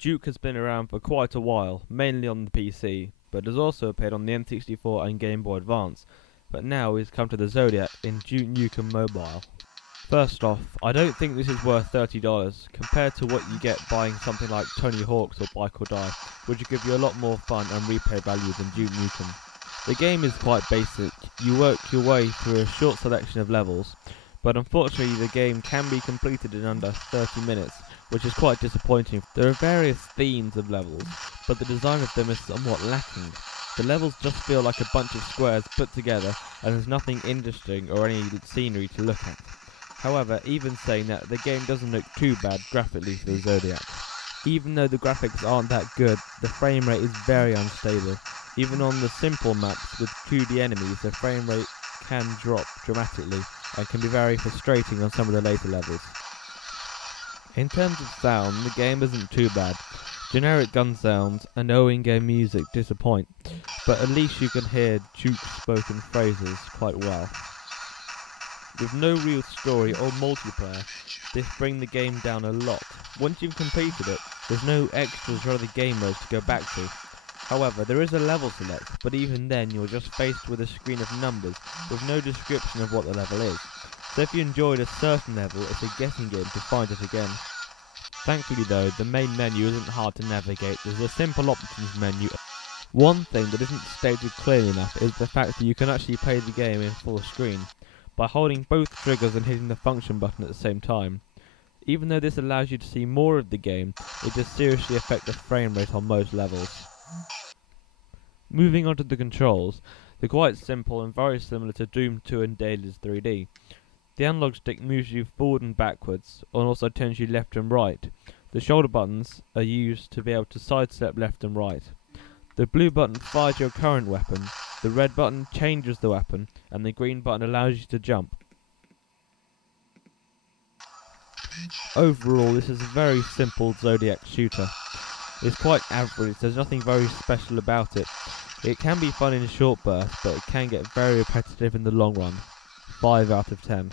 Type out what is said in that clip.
Duke has been around for quite a while, mainly on the PC, but has also appeared on the N64 and Game Boy Advance, but now he's come to the Zodiac in Duke Nukem Mobile. First off, I don't think this is worth $30 compared to what you get buying something like Tony Hawk's or Bike or Die, which will give you a lot more fun and replay value than Duke Nukem. The game is quite basic. You work your way through a short selection of levels, but unfortunately the game can be completed in under 30 minutes, which is quite disappointing. There are various themes of levels, but the design of them is somewhat lacking. The levels just feel like a bunch of squares put together, and there's nothing interesting or any scenery to look at. However, even saying that, the game doesn't look too bad graphically for the Zodiac. Even though the graphics aren't that good, the frame rate is very unstable. Even on the simple maps with 2D enemies, the frame rate can drop dramatically and can be very frustrating on some of the later levels. In terms of sound, the game isn't too bad. Generic gun sounds and no in-game music disappoint, but at least you can hear Duke's spoken phrases quite well. With no real story or multiplayer, this brings the game down a lot. Once you've completed it, there's no extras or other game modes to go back to. However, there is a level select, but even then you're just faced with a screen of numbers with no description of what the level is. So if you enjoyed a certain level, it's a guessing game to find it again. Thankfully though, the main menu isn't hard to navigate. There's a simple options menu. One thing that isn't stated clearly enough is the fact that you can actually play the game in full screen by holding both triggers and hitting the function button at the same time. Even though this allows you to see more of the game, it does seriously affect the frame rate on most levels. Moving on to the controls, they're quite simple and very similar to Doom 2 and Daylight 3D. The analog stick moves you forward and backwards, and also turns you left and right. The shoulder buttons are used to be able to sidestep left and right. The blue button fires your current weapon, the red button changes the weapon, and the green button allows you to jump. Overall, this is a very simple Zodiac shooter. It's quite average, there's nothing very special about it. It can be fun in short bursts, but it can get very repetitive in the long run. 5 out of 10.